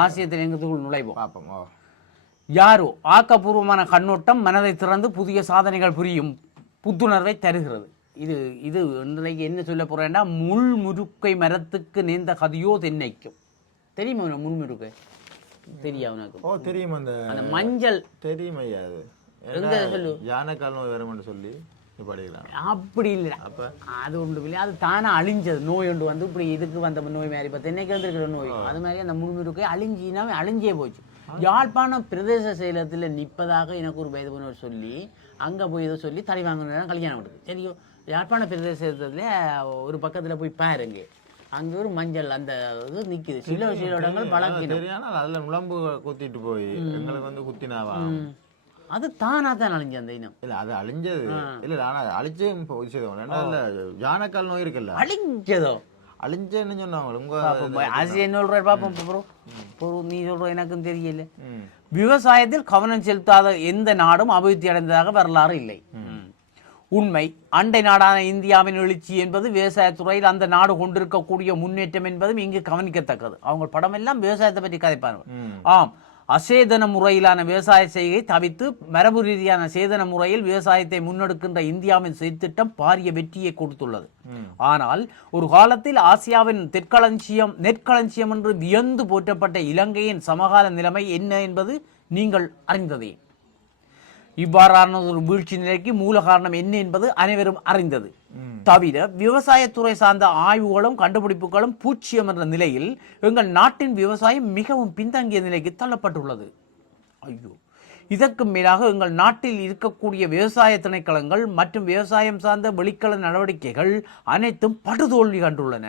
ஆசியத்தில் எங்களுக்குள் நுழைவோம். பார்ப்போம் யாரோ ஆக்கப்பூர்வமான கண்ணோட்டம் மனதை திறந்து புதிய சாதனைகள் புரியும் புத்துணர்வை தருகிறது. இது இது இன்றைக்கு என்ன சொல்ல போறேன்னா முள் முருக்கை மரத்துக்கு நேர்ந்த கதையோ தென்னைக்கும். தெரியுமா முள் முருக்கை தெரியா உனக்கு? ஓ தெரியும் அந்த அந்த மஞ்சள். தெரியும் ஐயா அது? யானைக்கால் நோய் வரும்னு சொல்லி. அப்படி இல்லை அப்ப? அது ஒன்று இல்லை. அது தானே அழிஞ்சது. நோய் ஒன்று வந்து இப்படி இதுக்கு வந்த நோய் மாதிரி. இப்போ தென்னைக்கு வந்திருக்கிற நோய். அது மாதிரி அந்த முழுமுறுக்கை அழிஞ்சினாவே அழிஞ்சே போச்சு. யாழ்ப்பாணம் பிரதேச செயலகத்தில் நிற்பதாக எனக்கு ஒரு வயதுபனவர் சொல்லி அங்கே போய் இதை சொல்லி தலை வாங்கினா கல்யாணம் கொடுக்கு சரியோ யாழ்ப்பாண பிரதேச செயலகத்தில் ஒரு பக்கத்தில் போய் பாருங்க. அங்கே ஒரு மஞ்சள் அந்த இது நிற்குது சில சில இடங்கள் ஆனால் அதில் நுழம்பு குத்திட்டு போய் எங்களுக்கு வந்து குத்தினாவா? அது தானாக தான் அழிஞ்சு அந்த இனம். இல்ல அது அழிஞ்சது. இல்ல இல்ல, ஆனா அழிச்சு செய்தோம். ஏன்னா இல்ல யானைக்கால் நோய் இருக்குல்ல. அழிஞ்சதோ? அழிஞ்சேன்னு சொன்னாங்க உங்க அது என்ன சொல்றாரு பாப்போம் ப்ரோ? ப்ரோ நீ சொல்ற எனக்கும் தெரியல. விவசாயத்தில் கவனம் செலுத்தாத எந்த நாடும் அபிவிருத்தி அடைந்ததாக வரலாறு இல்லை. உண்மை அண்டை நாடான இந்தியாவின் எழுச்சி என்பது விவசாயத்துறையில் அந்த நாடு கொண்டிருக்கக்கூடிய முன்னேற்றம் என்பதும் இங்கு கவனிக்கத்தக்கது. அவங்க படம் எல்லாம் விவசாயத்தை பற்றி கதைப்பாங்க. ஆம் அசேதன முறையிலான விவசாய செய்கை தவிர்த்து மரபு ரீதியான சேதன முறையில் விவசாயத்தை முன்னெடுக்கின்ற இந்தியாவின் செயற்திட்டம் பாரிய வெற்றியை கொடுத்துள்ளது. ஆனால் ஒரு காலத்தில் ஆசியாவின் தெற்களஞ்சியம் நெற்களஞ்சியம் என்று வியந்து போற்றப்பட்ட இலங்கையின் சமகால நிலைமை என்ன என்பது நீங்கள் அறிந்ததே இவ்வாறான ஒரு வீழ்ச்சி நிலைக்கு மூல காரணம் என்ன என்பது அனைவரும் அறிந்தது. தவிர விவசாயத்துறை சார்ந்த ஆய்வுகளும் கண்டுபிடிப்புகளும் பூச்சியம் என்ற நிலையில் எங்கள் நாட்டின் விவசாயம் மிகவும் பின்தங்கிய நிலைக்கு தள்ளப்பட்டுள்ளது. ஐயோ. இதற்கு மேலாக எங்கள் நாட்டில் இருக்கக்கூடிய விவசாய திணைக்களங்கள் மற்றும் விவசாயம் சார்ந்த வெளிக்கள நடவடிக்கைகள் அனைத்தும் படுதோல்வி கண்டுள்ளன.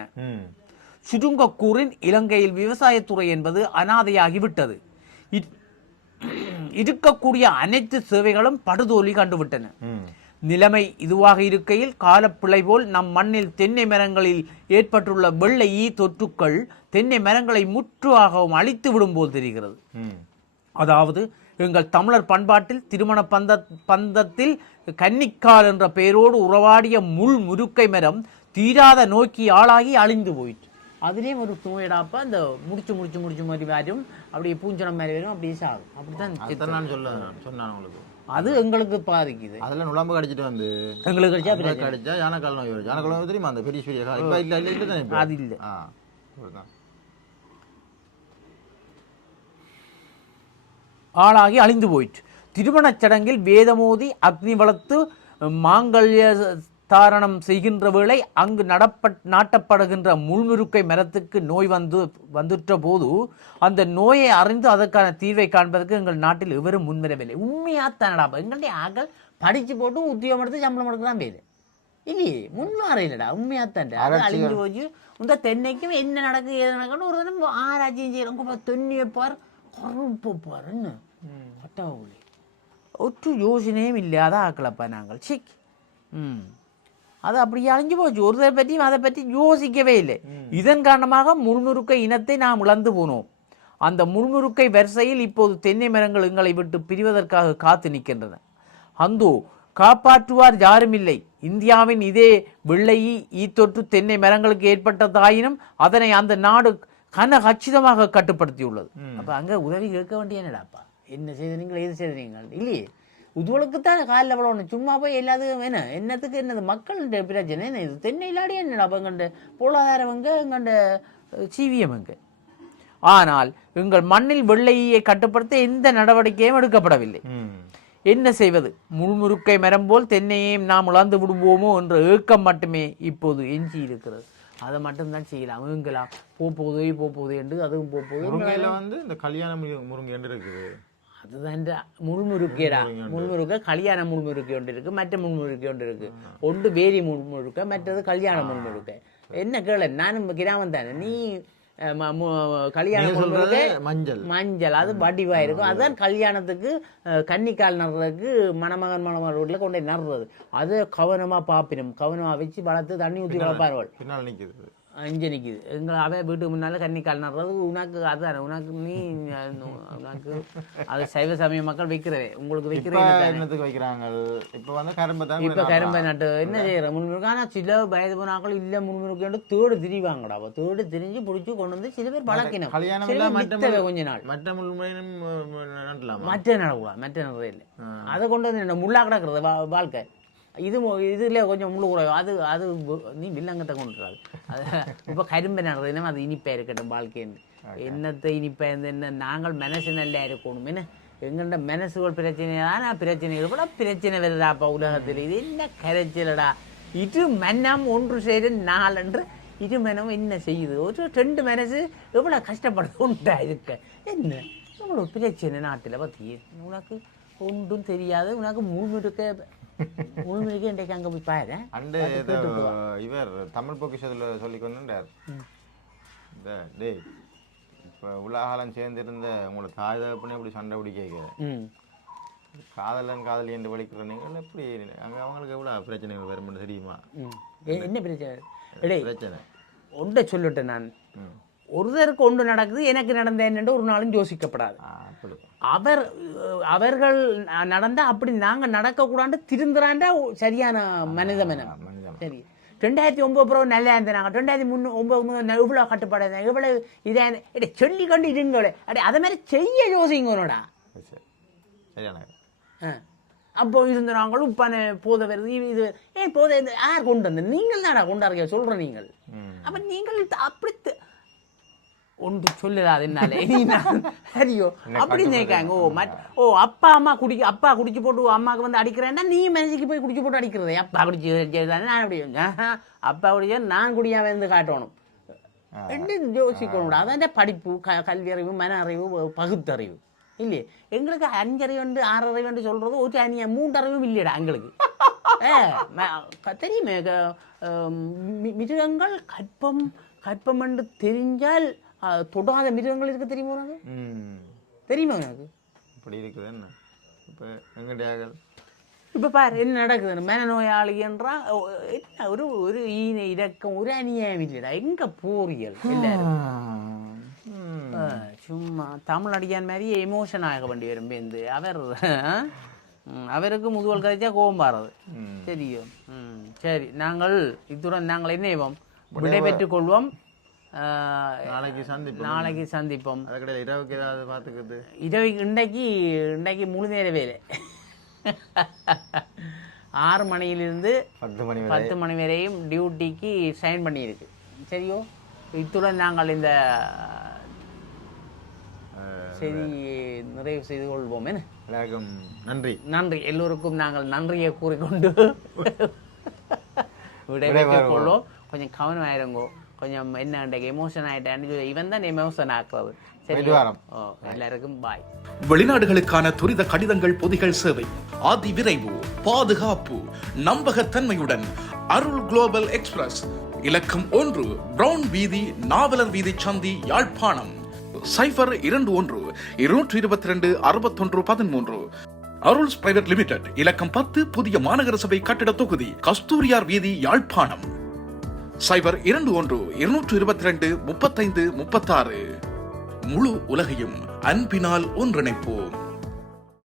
சுருங்கக்கூறின் இலங்கையில் விவசாயத்துறை என்பது அனாதையாகிவிட்டது. இருக்கக்கூடிய அனைத்து சேவைகளும் படுதோல்வி கண்டுவிட்டன. நிலைமை இதுவாக இருக்கையில் காலப்பிழை போல் நம் மண்ணில் தென்னை மரங்களில் ஏற்பட்டுள்ள வெள்ளை ஈ தொற்றுக்கள் தென்னை மரங்களை முற்றாகவும் அழித்து விடும் போல் தெரிகிறது. ம். அதாவது எங்கள் தமிழர் பண்பாட்டில் திருமண பந்த பந்தத்தில் கன்னிக்கால் என்ற பெயரோடு உறவாடிய முள் முருக்கை மரம் தீராத நோக்கி ஆளாகி அழிந்து போயிற்று. அதுலேயும் ஒரு நோயடாப்ப அந்த முடிச்சு முடிச்சு முடிச்சு மாதிரி வரும். அப்படியே பூஞ்சனம் மாதிரி வரும். அப்படியே சாகும். அப்படித்தான் நான் சொல்ல சொன்னான் உங்களுக்கு. அது எங்களுக்கு பாதிக்குது அதுல நுழம்பு கடிச்சிட்டு வந்து எங்களுக்கு கிடைச்சா கடிச்சா யானைக்கால் நோய் வரும் யானைக்கால் நோய் தெரியுமா அந்த பெரிய பெரிய. இப்ப இல்ல இல்ல இல்ல தானே? அது இல்லை ஆ. ஆளாகி அழிந்து போயிற்று திருமணச் சடங்கில் வேதமோதி அக்னி வளர்த்து மாங்கல்ய தாரணம் செய்கின்ற வேளை அங்கு நடப்பட் நாட்டப்படுகின்ற முள்முருக்கை மரத்துக்கு நோய் வந்து வந்துற்ற போது அந்த நோயை அறிந்து அதற்கான தீர்வை காண்பதற்கு எங்கள் நாட்டில் எவரும் முன்வரவில்லை. உண்மையா தானடா எங்களுடைய ஆக்கள் படிச்சு போட்டு உத்தியோகம் எடுத்து சம்பளம் எடுக்கலாம் பேரு இல்லையே முன்வார இல்லடா உண்மையா தான்டா? அழிஞ்சு போச்சு. இந்த தென்னைக்கும் என்ன நடக்குது ஏது நடக்குன்னு ஒரு தினம் ஆராய்ச்சியும் செய்யறோம் உங்க தென்னையை பார் கருப்பு பாருன்னு பட்டாவுளி ஒற்று யோசனையும் இல்லாத ஆக்களப்பா நாங்கள். சிக் ம். அது அப்படியே அழிஞ்சு போச்சு. ஒருத்தரை பற்றியும் அதை பற்றி யோசிக்கவே இல்லை. இதன் காரணமாக முள்முருக்கை இனத்தை நாம் இழந்து போனோம். அந்த முள்முருக்கை வரிசையில் இப்போது தென்னை மரங்கள் எங்களை விட்டு பிரிவதற்காக காத்து நிற்கின்றன. அந்தோ காப்பாற்றுவார் யாரும் இல்லை இந்தியாவின் இதே வெள்ளை ஈ- ஈ தொற்று தென்னை மரங்களுக்கு ஏற்பட்டதாயினும் அதனை அந்த நாடு கன கச்சிதமாக கட்டுப்படுத்தியுள்ளது. அப்ப அங்க உதவி கேட்க வேண்டிய என்னடாப்பா என்ன செய்த நீங்கள் எது செய்த நீங்கள்? இல்லையே. உதுவளுக்குத்தான் காலில் விழணும். சும்மா போய் எல்லாத்துக்கும் என்ன? என்னத்துக்கு என்னது? மக்களுடைய பிரச்சனை என்ன? இது தென்னை இல்லாடி என்னடா அப்போ எங்கண்ட பொருளாதாரம் எங்க? எங்கண்ட சீவியம் எங்க? ஆனால் எங்கள் மண்ணில் வெள்ளையை கட்டுப்படுத்த எந்த நடவடிக்கையும் எடுக்கப்படவில்லை. என்ன செய்வது? முள்முருக்கை மரம் போல் தென்னையையும் நாம் இழந்து விடுவோமோ என்ற ஏக்கம் மட்டுமே இப்போது எஞ்சி இருக்கிறது அதை மட்டும்தான் செய்யலாம். ஏங்கலாம் போ போதே போ போதே என்று அதுவும் போ போதே முருங்கையில வந்து இந்த கல்யாண முரு- முருங்கை என்று இருக்குது? அதுதான் இந்த முள்முருக்கைடா முள்முருக்கை கல்யாண முள்முருக்கை ஒன்று இருக்கு மற்ற முள்முருக்கை ஒன்று இருக்கு. ஒன்று வேரி முள்முருக்கை மற்றது கல்யாண முள்முருக்கை என்ன கேள நானும் கிராமம் தானே. நீ அஹ், ம- மு- கல்யாண நீங்க சொல்றது முள்முருக்கை மஞ்சள். மஞ்சள் அது வடிவா இருக்கும் அதுதான் கல்யாணத்துக்கு கன்னிக்கால் நடுறதுக்கு மணமகன் மணமகன் ரோட்ல கொண்டு நடுறது. அது கவனமா பாப்பினும். கவனமா வச்சு வளர்த்து தண்ணி ஊற்றி வளர்ப்பார்கள். அஞ்சு நிற்கிது எங்கள் அவ வீட்டுக்கு முன்னால் கன்னிக்கால் நடுறது உனக்கு அதுதானே உனக்கு நீ உனக்கு அது சைவ சமய மக்கள் வைக்கிறவே உங்களுக்கு வைக்கிறேன் வைக்கிறாங்க இப்ப வந்து கரும்பு தான் இப்போ கரும்பை நட்டு என்ன செய்யற முன்முருக்கு ஆனால் சில வயது போனாக்கள் இல்லை முன்முருக்கு தேடு திரிவாங்கடா. அவ தேடு திரிஞ்சு பிடிச்சி கொண்டு வந்து சில பேர் பழக்கினோம். கல்யாணம் கொஞ்ச நாள். மற்ற நட்டலாமா? மற்ற நடக்கூடாது மற்ற நடவே இல்லை. அதை கொண்டு வந்து முள்ளா கிடக்குறது வாழ்க்கை. இது மு- இதுல கொஞ்சம் முள்ளு குறைவு அது அது பு- நீ வில்லங்கத்தை கொண்டு வராது அது இப்போ கரும்பை நடுறதுன்னா அது இனிப்பா இருக்கட்டும் வாழ்க்கைன்னு. என்னத்தை இனிப்பா இருந்து என்ன நாங்கள் மனசு நல்லா இருக்கணும். என்ன? எங்கள்ட மனசுகள் பிரச்சனை தானே பிரச்சனைகள் கூட பிரச்சனை வருதாப்பா உலகத்தில்? இது என்ன கரைச்சலடா? இது மன்னம் ஒன்று செய்து நாலன்று இது மனம் என்ன செய்யுது? ஒரு ரெண்டு மனசு எவ்வளோ கஷ்டப்படுறது உண்டா இருக்க? என்ன? இவ்வளோ பிரச்சனை நாட்டில் பற்றி உனக்கு ஒன்றும் தெரியாது. உனக்கு முழுமுழுக்க இன்றைக்கு அங்கே போய் பாரு. அண்டு இவர் தமிழ் பொக்கிஷத்துல சொல்லி கொண்டார் இந்த டேய் இப்ப உலகாலம் சேர்ந்திருந்த உங்களோட தாய் தகப்பனே இப்படி சண்டை பிடிக்க ம். காதலன் காதலி என்று வலிக்கிற நீங்கள் எப்படி அங்க அவங்களுக்கு எவ்வளவு பிரச்சனைகள் வரும்னு தெரியுமா? என்ன பிரச்சனை? டேய் பிரச்சனை? ஒன்றை சொல்லிட்டேன் நான். ம். ஒருத்தருக்கு ஒன்று நடக்குது எனக்கு நடந்த என்னென்று ஒரு நாளும் யோசிக்கப்படாது. அவர் அவர்கள் நடந்தால் அப்படி நாங்கள் நடக்கக்கூடாது திருந்துறாண்டா சரியான மனித மனம். ஆ, மனிதன். சரி ரெண்டாயிரத்தி ஒம்பது பிறகு நல்லா இருந்தாங்க ரெண்டாயிரத்தி முன்னூ ஒம்பது முதல் இவ்வளோ கட்டுப்பாடு இருந்தாங்க. இவ்வளோ இதாக இதை சொல்லி கொண்டு இருங்களே. அடே அதை மாதிரி செய்ய சரி சரியான ஆ. அப்போ இருந்துறாங்களும் உப்பான போதை வருது இது ஏன் போதை யார் கொண்டு வந்து நீங்கள் தானா கொண்டாருங்க சொல்கிற நீங்கள். அப்போ நீங்கள் அப்படி ஒன்று சொல்லுதாது என்னால. சரியோ. அப்படி நினைக்காங்க. ஓ மட் ஓ அப்பா அம்மா குடிக்க அப்பா குடிச்சு போட்டு அம்மாவுக்கு வந்து அடிக்கிறேன்னா நீ மனசுக்கு போய் குடிச்சு போட்டு அடிக்கிறதே. அப்பா குடிச்சு நான் அப்படி அப்பா குடிச்சா நான் குடியாம இருந்து காட்டணும். ரெண்டு யோசிக்கணும் அதான் படிப்பு க கல்வி அறிவு மன அறிவு பகுத்தறிவு. இல்லையே? எங்களுக்கு அஞ்சறிவு வந்து ஆறறிவு என்று சொல்றது ஒரு அணிய மூன்றறிவும் இல்லையடா எங்களுக்கு. தெரியுமே மிருகங்கள் கற்பம் கற்பம் என்று தெரிஞ்சால் தொடாத மிருகங்கள் இருக்கு தெரியுமா உனக்கு? தெரியுமா உனக்கு? இப்படி இருக்குது என்ன? இப்போ எங்கடையாகள் இப்போ பாரு என்ன நடக்குது மனநோயாளி என்றா ஓ, என்ன ஒரு ஒரு ஈன இறக்கம் ஒரு அநியாயம் இல்லைடா எங்க. ஆ, சும்மா தமிழ் அடியான் மாதிரி எமோஷன் ஆக வேண்டி வரும் பேருந்து அவர் அவருக்கு முதுகல் கதைச்சா கோபம் பாருது ம். சரி நாங்கள் இத்துடன் நாங்கள் என்ன செய்வோம்? விடைபெற்றுக் கொள்வோம். நாளைக்கு சந்திப்போம். நாளைக்கு சந்திப்போம். அது கிடையாது. இரவுக்கு ஏதாவது பார்த்துக்கிறது. இரவு இன்றைக்கு இன்றைக்கு முழு நேர வேலை. ஆறு மணியிலிருந்து பத்து மணி பத்து மணி வரையும் டியூட்டிக்கு சைன் பண்ணியிருக்கு. சரியோ? இத்துடன் நாங்கள் இந்த செய்தி நிறைவு செய்து கொள்வோம். எல்லாருக்கும் நன்றி. நன்றி. எல்லோருக்கும் நாங்கள் நன்றியை கூறிக்கொண்டு விடைபெற்றுக் கொள்வோம். கொஞ்சம் கவனம் ஆயிருங்கோ கொஞ்சம் என்ன எமோஷன் ஆயிட்டேன்னு சொல்லி இவன் தான் எமோஷன் ஆக்குறது சரி போயிட்டு வரோம். ஓ எல்லாருக்கும் பாய் வெளிநாடுகளுக்கான துரித கடிதங்கள் பொதிகள் சேவை அதி விரைவு பாதுகாப்பு நம்பகத்தன்மையுடன் அருள் குளோபல் எக்ஸ்பிரஸ் இலக்கம் ஒன்று பிரவுன் வீதி நாவலர் வீதி சந்தி யாழ்ப்பாணம். சைபர் இரண்டு ஒன்று இருநூற்றி இருபத்தி ரெண்டு அறுபத்தொன்று பதிமூன்று. அருள்ஸ் பிரைவேட் லிமிடெட் இலக்கம் பத்து புதிய மாநகர சபை கட்டிட தொகுதி கஸ்தூரியார் வீதி யாழ்ப்பாணம். சைபர் இரண்டு ஒன்று இருநூற்று இருபத்தி ரெண்டு முப்பத்தைந்து முப்பத்தாறு. முழு உலகையும் அன்பினால் ஒன்றிணைப்போம்.